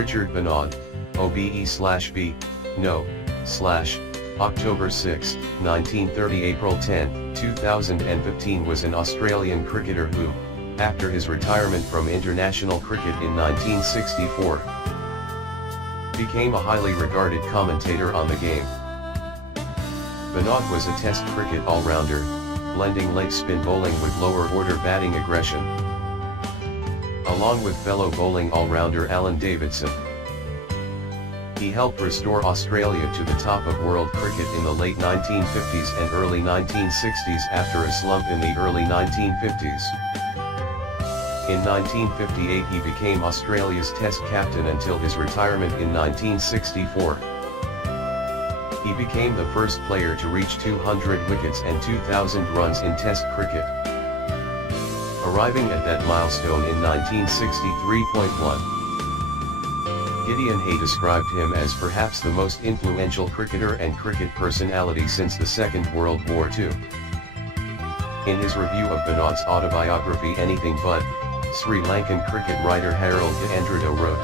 Richard Benaud, OBE/B, No, October 6, 1930 April 10, 2015 was an Australian cricketer who, after his retirement from international cricket in 1964, became a highly regarded commentator on the game. Benaud was a Test cricket all-rounder, blending leg spin bowling with lower-order batting aggression, along with fellow bowling all-rounder Alan Davidson. He helped restore Australia to the top of world cricket in the late 1950s and early 1960s after a slump in the early 1950s. In 1958 he became Australia's Test captain until his retirement in 1964. He became the first player to reach 200 wickets and 2,000 runs in Test cricket, arriving at that milestone in 1963.1. He described him as perhaps the most influential cricketer and cricket personality since the Second World War II. In his review of Benaud's autobiography Anything But, Sri Lankan cricket writer Harold de Andrade wrote,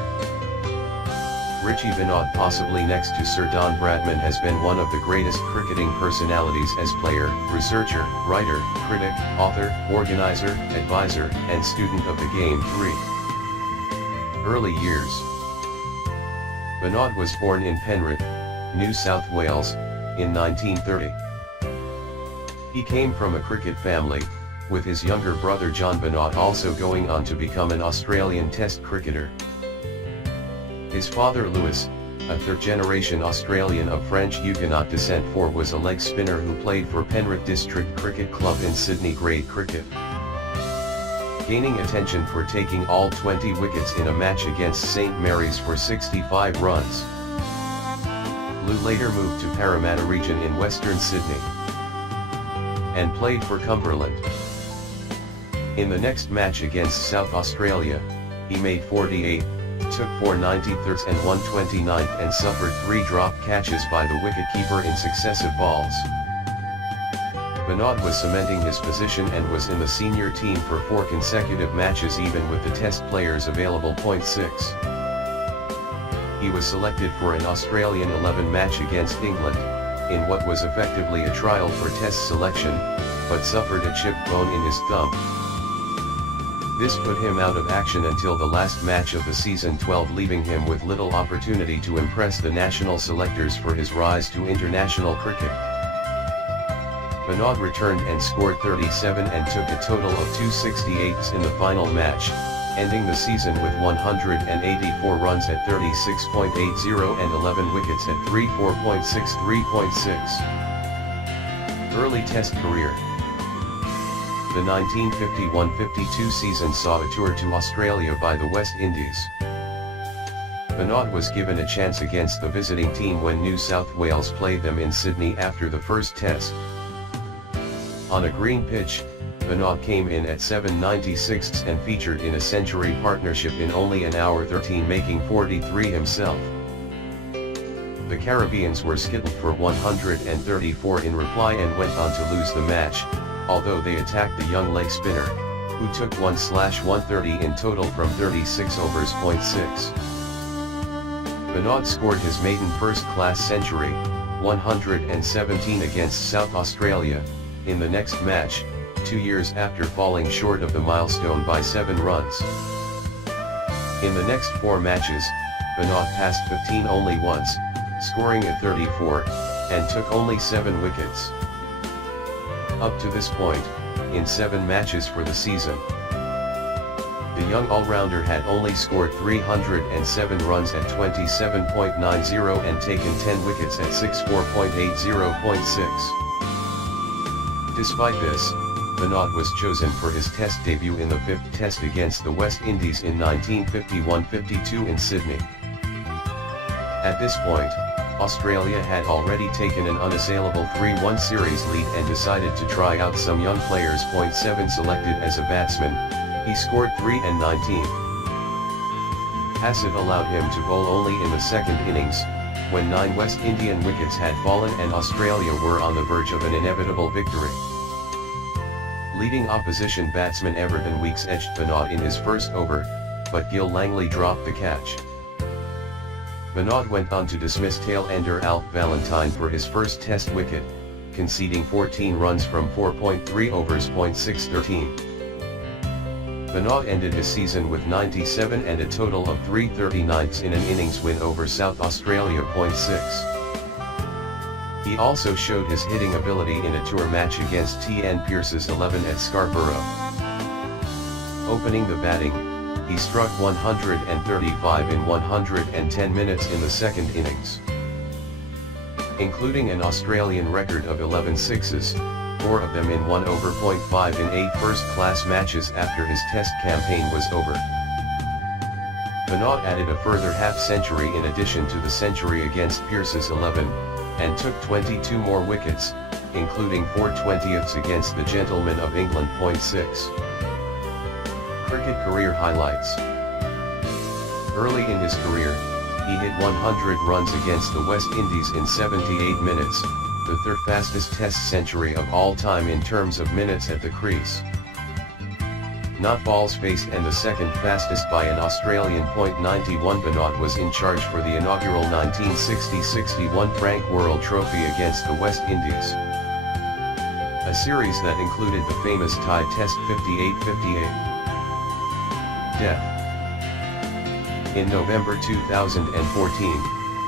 "Richie Benaud, possibly next to Sir Don Bradman, has been one of the greatest cricketing personalities as player, researcher, writer, critic, author, organizer, advisor, and student of the game." 3. Early years. Benaud was born in Penrith, New South Wales, in 1930. He came from a cricket family, with his younger brother John Benaud also going on to become an Australian Test cricketer. His father Louis, a third-generation Australian of French Huguenot descent, was a leg spinner who played for Penrith District Cricket Club in Sydney grade cricket, gaining attention for taking all 20 wickets in a match against St Mary's for 65 runs. Lou later moved to Parramatta region in Western Sydney and played for Cumberland. In the next match against South Australia, he made 48, took 4 93rds and 1 29th and suffered 3 drop catches by the wicketkeeper in successive balls. Benaud was cementing his position and was in the senior team for 4 consecutive matches even with the Test players available. 6. He was selected for an Australian 11 match against England, in what was effectively a trial for Test selection, but suffered a chipped bone in his thumb. This put him out of action until the last match of the season 12, leaving him with little opportunity to impress the national selectors for his rise to international cricket. Benaud returned and scored 37 and took a total of 268s in the final match, ending the season with 184 runs at 36.80 and 11 wickets at 34.63.6. Early Test career. The 1951-52 season saw a tour to Australia by the West Indies. Benaud was given a chance against the visiting team when New South Wales played them in Sydney after the first Test. On a green pitch, Benaud came in at 7/96 and featured in a century partnership in only an hour 13, making 43 himself. The Caribbeans were skittled for 134 in reply and went on to lose the match, although they attacked the young leg spinner, who took 1/130 in total from 36 overs. 6. Benaud scored his maiden first-class century, 117 against South Australia, in the next match, 2 years after falling short of the milestone by 7 runs. In the next 4 matches, Benaud passed 15 only once, scoring at 34, and took only 7 wickets. Up to this point, in 7 matches for the season, the young all-rounder had only scored 307 runs at 27.90 and taken 10 wickets at 64.80.6. Despite this, Benaud was chosen for his Test debut in the 5th Test against the West Indies in 1951-52 in Sydney. At this point, Australia had already taken an unassailable 3-1 series lead and decided to try out some young players. 7 Selected as a batsman, he scored 3 and 19. Hassett allowed him to bowl only in the second innings, when 9 West Indian wickets had fallen and Australia were on the verge of an inevitable victory. Leading opposition batsman Everton Weekes edged Benaud in his first over, but Gil Langley dropped the catch. Benaud went on to dismiss tail-ender Alf Valentine for his first Test wicket, conceding 14 runs from 4.3 overs. 613. Benaud ended his season with 97 and a total of 339s in an innings win over South Australia. 6. He also showed his hitting ability in a tour match against T.N. Pearce's 11 at Scarborough. Opening the batting, he struck 135 in 110 minutes in the second innings. Including an Australian record of 11 sixes, 4 of them in 1 over. 5 in 8 first-class matches after his Test campaign was over. Benaud added a further half-century in addition to the century against Pearce's 11, and took 22 more wickets, including 4/20ths against the Gentlemen of England. 6. Cricket career highlights. Early in his career, he hit 100 runs against the West Indies in 78 minutes, the third fastest Test century of all time in terms of minutes at the crease. Not balls faced, and the second fastest by an Australian. 91. Benaud was in charge for the inaugural 1960-61 Frank Worrell Trophy against the West Indies, a series that included the famous tie Test 58-58. Death. In November 2014,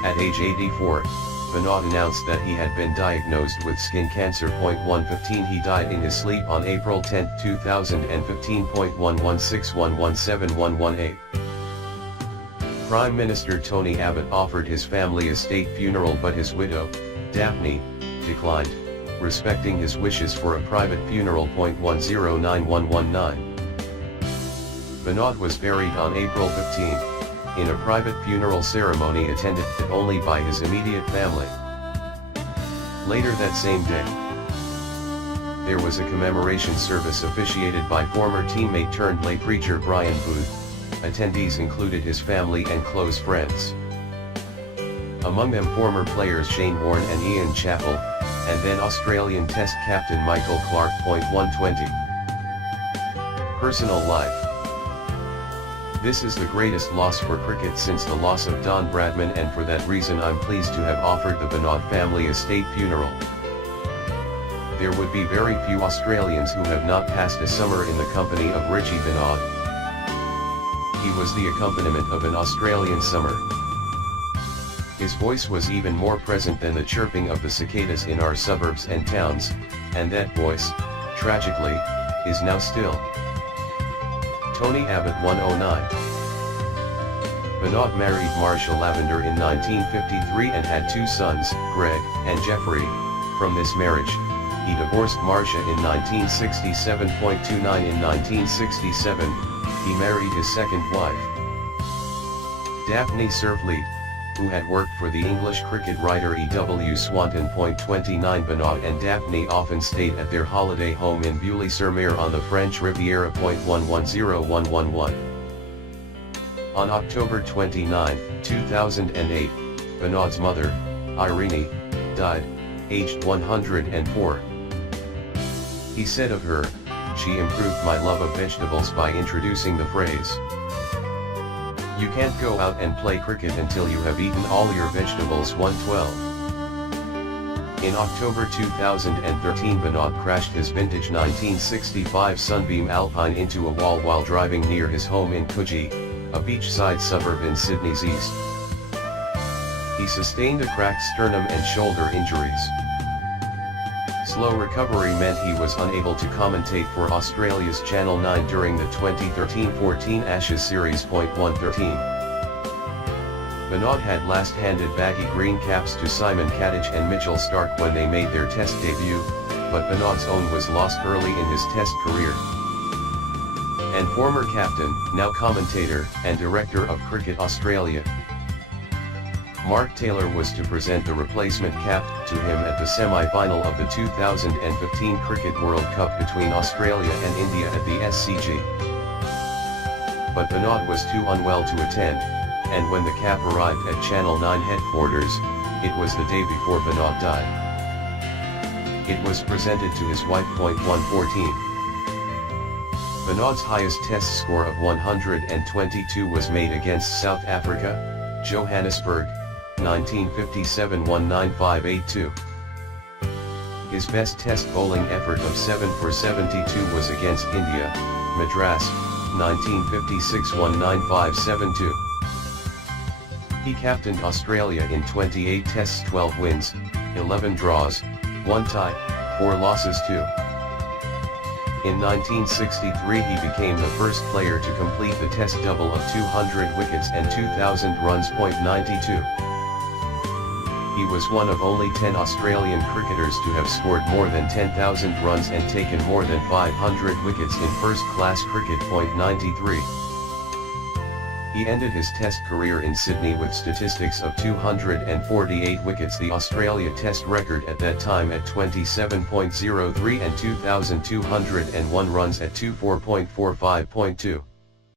at age 84, Benaud announced that he had been diagnosed with skin cancer. 115. He died in his sleep on April 10, 2015. 116117118. Prime Minister Tony Abbott offered his family a state funeral, but his widow, Daphne, declined, respecting his wishes for a private funeral. 1091119. Benaud was buried on April 15, in a private funeral ceremony attended only by his immediate family. Later that same day, there was a commemoration service officiated by former teammate turned lay preacher Brian Booth. Attendees included his family and close friends. Among them former players Shane Warne and Ian Chappell, and then Australian Test captain Michael Clarke. 120. Personal life. This is the greatest loss for cricket since the loss of Don Bradman, and for that reason I'm pleased to have offered the Benaud family a state funeral. There would be very few Australians who have not passed a summer in the company of Richie Benaud. He was the accompaniment of an Australian summer. His voice was even more present than the chirping of the cicadas in our suburbs and towns, and that voice, tragically, is now still. Tony Abbott. 109. Benaud married Marcia Lavender in 1953 and had 2 sons, Greg and Jeffrey. From this marriage, he divorced Marcia in 1967. 29. In 1967, he married his second wife, Daphne Surfleet, who had worked for the English cricket writer E.W. Swanton. 29. Benaud and Daphne often stayed at their holiday home in Bouilly-sur-Mer on the French Riviera. 110111. On October 29, 2008, Benaud's mother, Irene, died, aged 104. He said of her, "She improved my love of vegetables by introducing the phrase, 'You can't go out and play cricket until you have eaten all your vegetables.'" 112. In October 2013, Benaud crashed his vintage 1965 Sunbeam Alpine into a wall while driving near his home in Coogee, a beachside suburb in Sydney's east. He sustained a cracked sternum and shoulder injuries. Slow recovery meant he was unable to commentate for Australia's Channel 9 during the 2013-14 Ashes series. 113. Benaud had last handed baggy green caps to Simon Kadich and Mitchell Starc when they made their Test debut, but Benaud's own was lost early in his Test career. And former captain, now commentator, and director of Cricket Australia, Mark Taylor was to present the replacement cap to him at the semi-final of the 2015 Cricket World Cup between Australia and India at the SCG. But Benaud was too unwell to attend, and when the cap arrived at Channel 9 headquarters, it was the day before Benaud died. It was presented to his wife. 114. Benaud's highest Test score of 122 was made against South Africa, Johannesburg, 1957 19582. His best Test bowling effort of 7 for 72 was against India, Madras, 1956 19572. He captained Australia in 28 Tests, 12 wins, 11 draws, 1 tie, 4 losses 2. In 1963 he became the first player to complete the Test double of 200 wickets and 2,000 runs. 92. He was one of only 10 Australian cricketers to have scored more than 10,000 runs and taken more than 500 wickets in first-class cricket. 93. He ended his Test career in Sydney with statistics of 248 wickets, the Australia Test record at that time, at 27.03 and 2,201 runs at 24.45.2.